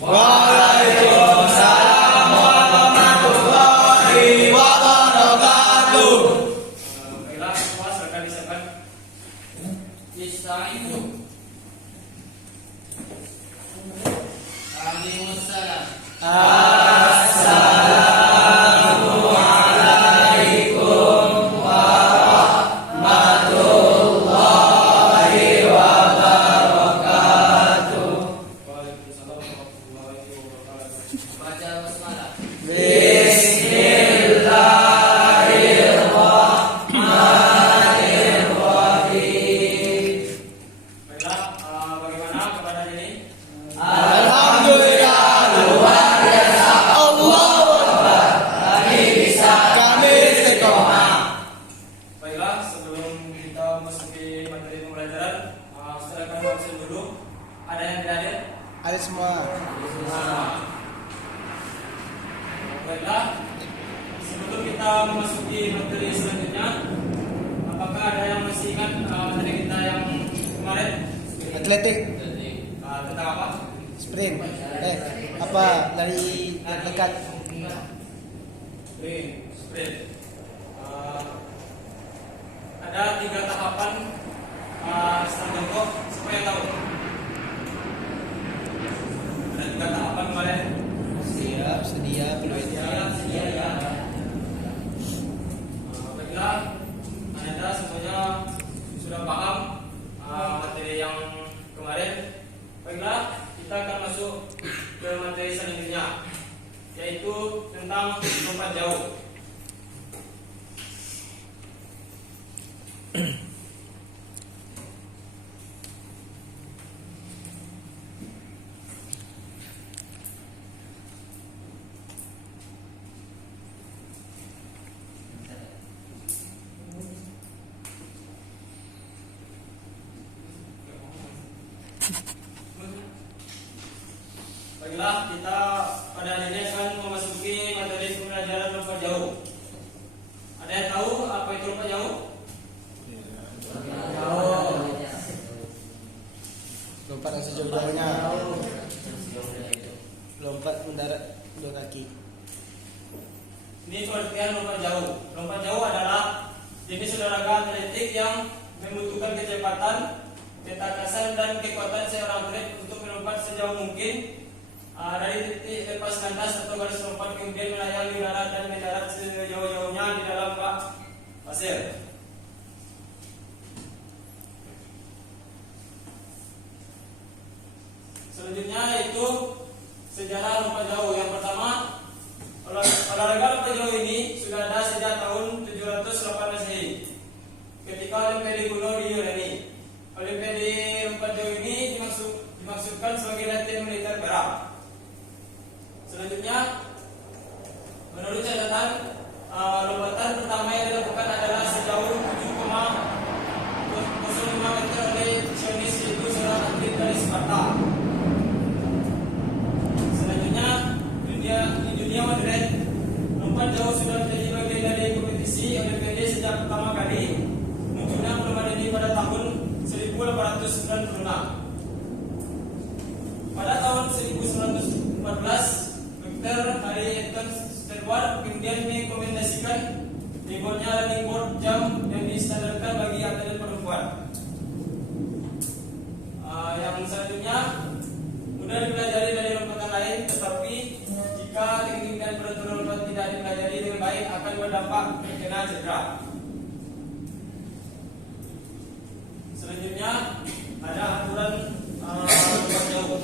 Waalaikumsalam warahmatullahi wabarakatuh. Baiklah, semua silakan disiapkan. Ista'izu. Waalaikumsalam. Assalamualaikum warahmatullahi wabarakatuh. Waalaikumsalam warahmatullahi wabarakatuh. Baca basmalah. Bismillahirrahmanirrahim. Baiklah, bagaimana kepada ini? Alhamdulillah luar biasa. Allahu Akbar. Kami istiqomah. Baiklah, sebelum kita memasuki materi pembelajaran, silakan absen dulu. Ada yang tidak hadir? Ada semua. Baiklah, sebelum kita memasuki materi selanjutnya, apakah ada yang masih ingat materi kita yang kemarin? Atletik, Tentang apa? sprint. Apa dari yang dekat? Sprint. Ada 3 tahapan start jongkok. Siapa yang tahu? Ada 3 tahapan kemarin. Siap, sedia, Sedia ya. Baiklah, Anda semuanya sudah paham materi yang kemarin. Baiklah, kita akan masuk ke materi selanjutnya, yaitu tentang lompat jauh. Baiklah, kita pada hari ini akan memasuki materi pembelajaran lompat jauh. Ada yang tahu apa itu lompat jauh? Lompat yang sejauh-jauhnya. Lompat mendarat 2 kaki. Ini pengertian lompat jauh. Lompat jauh adalah jenis olahraga atletik yang membutuhkan kecepatan, ketakasan, dan kekuatan seorang atlet untuk melompat sejauh mungkin dari titik lepas kandas atau garis lompat, kemudian melayang di udara dan mendarat sejauh-jauhnya di dalam bak pasir. Selanjutnya yaitu sejarah lompat jauh. Yang pertama, olahraga lompat jauh ini sudah ada sejak tahun 708 Masehi ketika Olimpiade kuno di Yunani. Olimpiade lompat jauh ini dimaksudkan sebagai latihan militer perang. Selanjutnya, menurut catatan, lompatan pertama yang dilakukan adalah sejauh 7,05 meter oleh Sionis, yaitu seorang atlet dari Sparta. Selanjutnya, di dunia modern, lompat jauh sudah menjadi bagian dari kompetisi Olimpiade sejak pertama kali munculnya perlombaan ini pada tahun 1896. Pada tahun 1914, Dr. Harry Eaton Stewart kemudian merekomendasikan dibuatnya running board jam yang distandarkan bagi atlet perempuan. Yang selanjutnya mudah dipelajari dari lompatan lain, tetapi jika teknik dan peraturan lompat tidak dipelajari dengan baik akan berdampak terkena cedera. Selanjutnya ada aturan lompat jauh.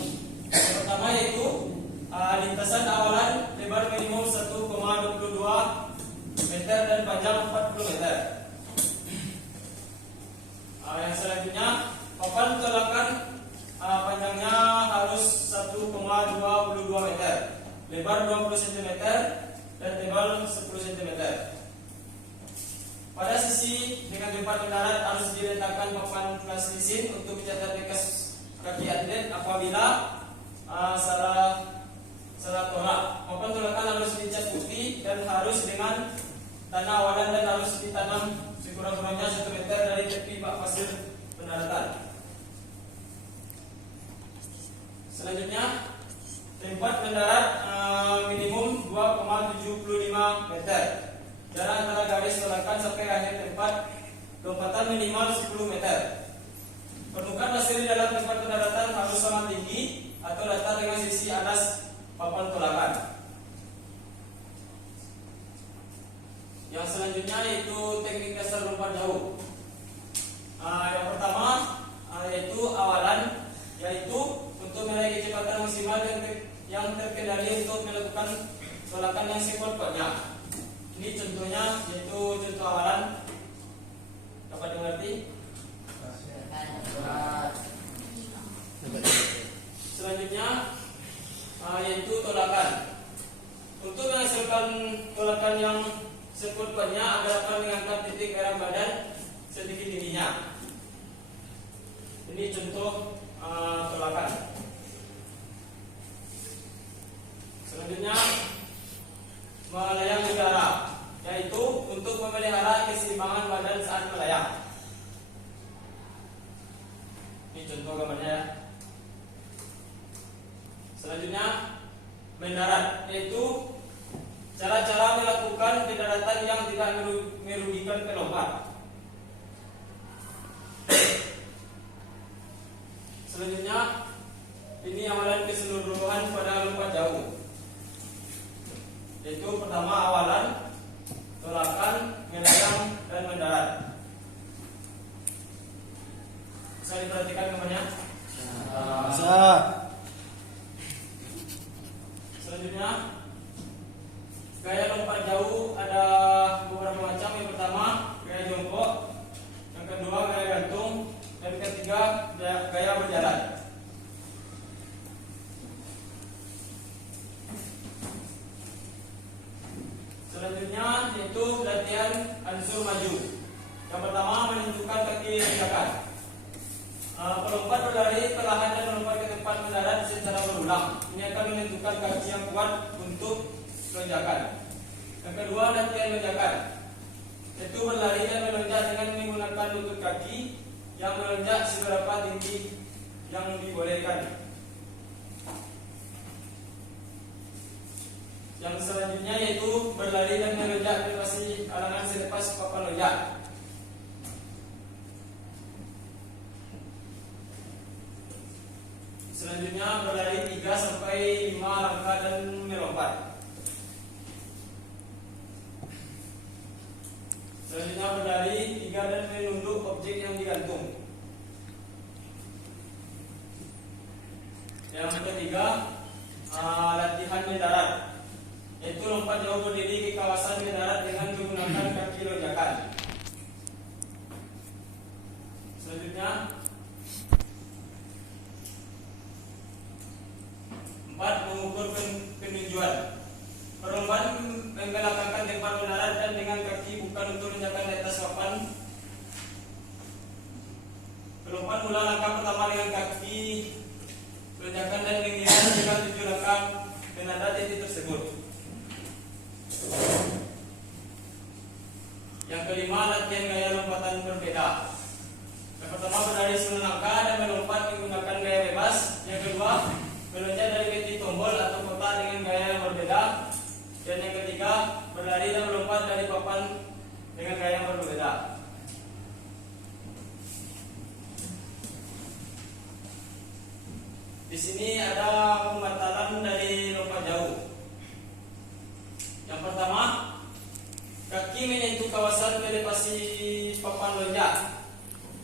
Yang pertama yaitu lintasan awalan lebar minimum 1,22 meter dan panjang 40 meter. Yang selanjutnya, papan tolakan panjangnya harus 1,22 meter, lebar 20 cm dan tebal 10 cm. Pada sisi dengan tempat mendarat harus diletakkan papan plastisen untuk mencatat bekas kaki atlet apabila salah tolak. Papan tolakan harus dicat putih dan harus dengan tanah awalan dan harus ditanam sekurang-kurangnya 1 meter dari tepi bak pasir pendaratan. Selanjutnya Tempat mendarat minimum 2,75 meter. Jarak antara garis tolakan sampai akhir tempat lompatan minimal 10 meter. Permukaan pasir di dalam tempat pendaratan harus sama tinggi atau datar dengan sisi atas papan tolakan. Yang selanjutnya yaitu teknik dasar lompat jauh. Yang pertama yaitu awalan, yaitu untuk meraih kecepatan maksimal yang terkendali untuk melakukan tolakan yang sekuat-kuatnya. Ini contohnya yaitu contoh awalan. Dapat dimengerti? Selanjutnya yaitu tolakan. Untuk menghasilkan tolakan yang sekuat-kuatnya agar dapat mengangkat titik garam badan setinggi-tingginya. Ini contoh tolakan. Selanjutnya melayang udara, yaitu untuk memelihara keseimbangan badan saat melayang. Ini contoh gambarnya ya. Selanjutnya mendarat, yaitu cara-cara melakukan pendaratan yang tidak merugikan pelompat. Selanjutnya ini amalan keseluruhan pada lompat jauh, yaitu pertama awalan, tolakan, melayang, dan mendarat. Bisa diperhatikan gambarnya? Bisa. Selanjutnya gaya lompat jauh ada beberapa macam. Yang pertama gaya jongkok, yang kedua gaya gantung, dan ketiga gaya berjalan. Selanjutnya yaitu latihan ansur maju. Yang pertama menunjukkan kaki tanjakan. Pelompat berlari perlahan dan melompat ke tempat mendarat secara berulang. Ini akan menentukan kaki yang kuat untuk lonjakan. Yang kedua latihan lonjakan, yaitu berlari dan melonjak dengan menggunakan lutut kaki yang melonjak seberapa tinggi yang dibolehkan. Yang selanjutnya yaitu berlari dan melonjak melewati alangan selepas papan lonjak. Selanjutnya berlari 3 sampai 5 langkah dan melompat. Selanjutnya berlari 3 dan menunduk objek yang digantung. Yang ketiga latihan mendarat, yaitu lompat jauh berdiri di kawasan mendarat dengan menggunakan kaki lonjakan. Selanjutnya 4. Mengukur penunjuan. Perlombaan membelakangkan tempat mendarat dan dengan kaki bukan untuk lonjakan di atas papan. Pelompat mula langkah pertama dengan kaki lonjakan dan mengira dengan 7 langkah menanda titik tersebut. Yang kelima latihan gaya lompatan berbeda. Yang pertama berlari 9 langkah dan melompat menggunakan gaya bebas. Yang kedua meloncat dari titik tombol atau kotak dengan gaya yang berbeda. Dan yang ketiga berlari dan melompat dari papan dengan gaya yang berbeda. Di sini ada pembatalan dari lompat jauh. Yang pertama, kaki menyentuh kawasan elevasi papan lonjak,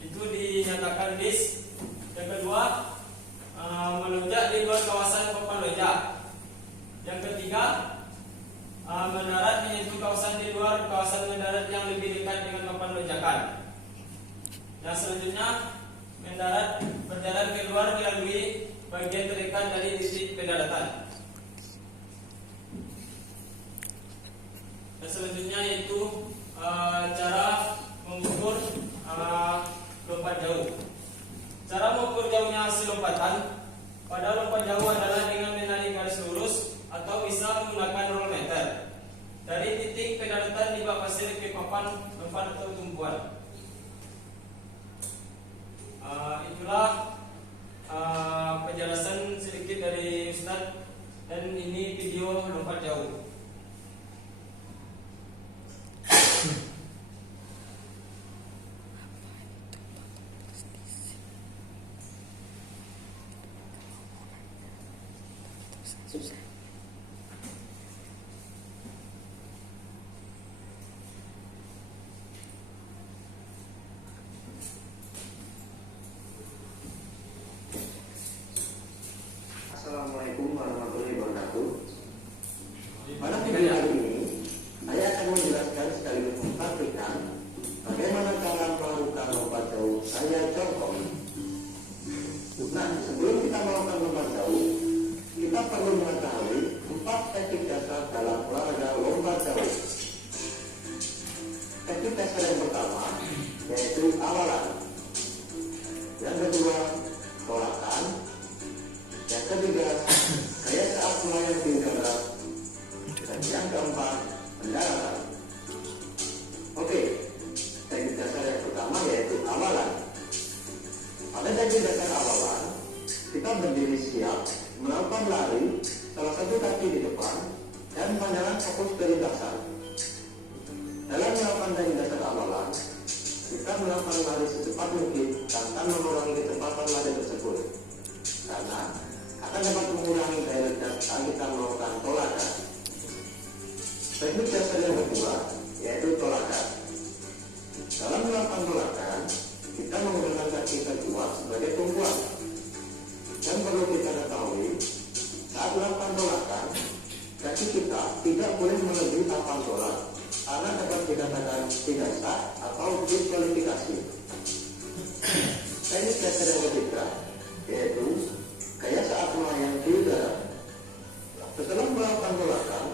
itu dinyatakan dis. Yang kedua, melonjak di luar kawasan papan lonjak. Yang ketiga, mendarat menyentuh kawasan di luar kawasan mendarat yang lebih dekat dengan papan lonjakan. Yang selanjutnya, mendarat berjalan keluar melalui bagian terdekat dari titik pendaratan. Dan selanjutnya yaitu cara mengukur lompat jauh. Cara mengukur jauhnya hasil lompatan pada lompat jauh adalah dengan menarik garis lurus atau bisa menggunakan roll meter dari titik pendaratan di bawah pasir ke papan lompat atau tumpuan. Itulah penjelasan sedikit dari Ustadz Dan ini video lompat jauh. Assalamualaikum warahmatullahi wabarakatuh. Pada video kali ini, saya akan menjelaskan sekaligus mempraktikkan bagaimana cara melakukan lompat jauh gaya jongkok. Nah, sebelum kita melakukan lompat jauh, kita perlu mengetahui 4 teknik dasar dalam olahraga lompat jauh. Teknik dasar yang pertama yaitu awalan, yang kedua tolakan, yang ketiga gaya saat melayang di udara, dan yang keempat pendaratan. Oke, teknik dasar yang pertama yaitu awalan. Pada teknik dasar awalan, kita berdiri siap melakukan lari, salah satu kaki di depan dan pandangan fokus ke lintasan. Dalam melakukan teknik dasar awalan, kita melakukan lari secepat mungkin tanpa mengurangi kecepatan lari tersebut, karena akan dapat mengurangi daya ledak saat kita melakukan tolakan. Teknik dasar yang kedua yaitu tolakan. Dalam melakukan tolakan, kita menggunakan kaki terkuat sebagai tumpuan. Dan perlu kita ketahui, saat melakukan tolakan, kaki kita tidak boleh melebihi papan tolak, karena dapat dikatakan tidak sah atau diskualifikasi. Teknik dasar yang ketiga yaitu gaya saat melayang di udara. Setelah melakukan tolakan,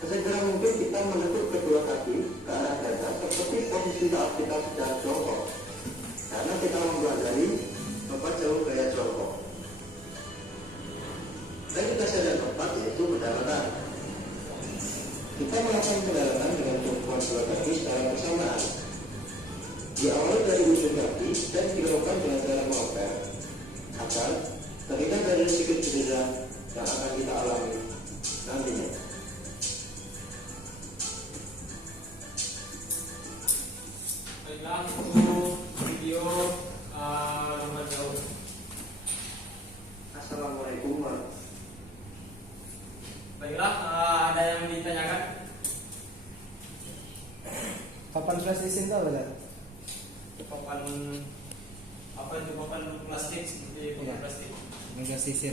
sesegera mungkin kita menekuk kedua kaki ke arah dada seperti posisi saat kita sedang jongkok, karena kita mempelajari lompat jauh gaya jongkok. Teknik dasar yang keempat yaitu pendaratan. Kita melakukan pendaratan dengan tumpuan dua kaki secara bersamaan. Diawali dari ujung kaki dan dilakukan dengan cara melompat agar terhindar dari risiko cedera yang akan kita alami nantinya. Baiklah, untuk video lompat jauh. Assalamualaikum warahmatullahi. Baiklah, ada yang ditanyakan? Papan plastik itu apa? Papan apa itu, papan plastik seperti papan Iya. plastik. Mega sisir.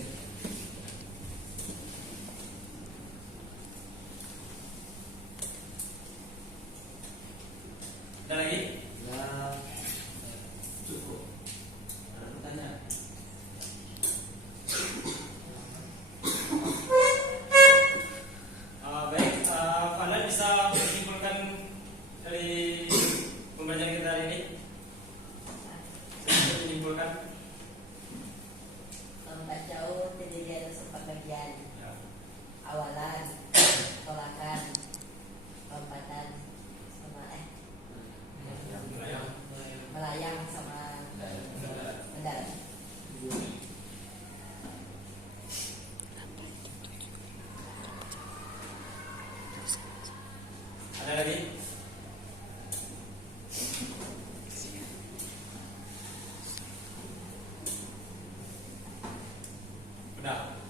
Ada lagi? Ya, Cukup. Ada pertanyaan? Baik, kalian bisa menyimpulkan dari pembelajaran kita hari ini? Bisa menyimpulkan? Lompat jauh terdiri atas 4 bagian: Ya. awalan, tolakan, lompatan, sama melayang sama mendarat. Ada lagi? Udah.